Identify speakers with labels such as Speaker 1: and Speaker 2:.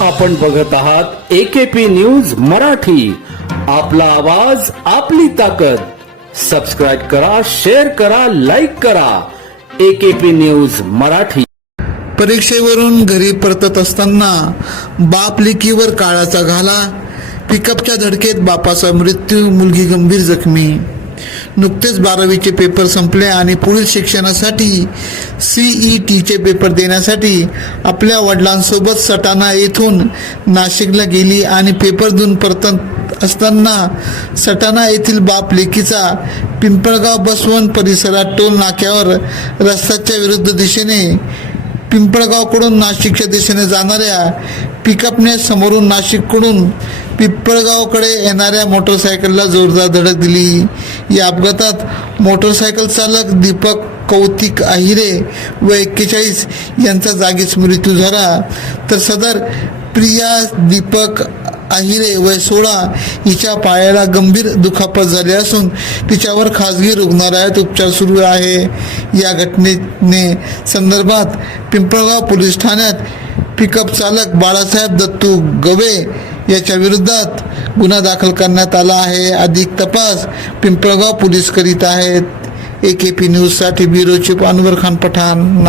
Speaker 1: आपण बघत आहात एकेपी न्यूज मराठी. आपला आवाज आपली ताकद. सबस्क्राईब करा शेअर करा लाईक करा. AKP news Marathi.
Speaker 2: परीक्षेवरून घरी परतत असताना बाप लिकीवर काळाचा घाला. पिकअपच्या धडकेत बापाचा मृत्यू मुलगी गंभीर जखमी. नुकतेच बारावीचे पेपर संपले आणि पुढील शिक्षणासाठी सीई टीचे पेपर देण्यासाठी आपल्या वडिलांसोबत सटाणा येथून नाशिकला गेली आणि पेपर देऊन परतत असताना सटाणा येथील बाप लेकीचा पिंपळगाव बसवण परिसरात टोल नाक्यावर रस्त्याच्या विरुद्ध दिशेने पिंपळगावकडून नाशिकच्या दिशेने जाणाऱ्या पिकअपने समोरून नाशिककडून पिंपळगावकडे येणाऱ्या मोटरसायकलला जोरदार धडक दिली. या अपघातात मोटरसायकल चालक दीपक कौतिक आहिरे व एक्केचाळीस यांचा जागीच मृत्यू झाला. तर सदर प्रिया दीपक आहिरे वय सोळा हिच्या पायाला गंभीर दुखापत झाली असून तिच्यावर खाजगी रुग्णालयात उपचार सुरू आहे. या घटनेने संदर्भात पिंपळगाव पोलीस ठाण्यात पिकअप चालक बाळासाहेब दत्तू गवे याच्या विरोधात गुन्हा दाखल करण्यात आला आहे. अधिक तपास पिंपळगाव पोलीस करीत आहेत. ए के पी न्यूजसाठी ब्युरो चीफ अनवर खान पठाण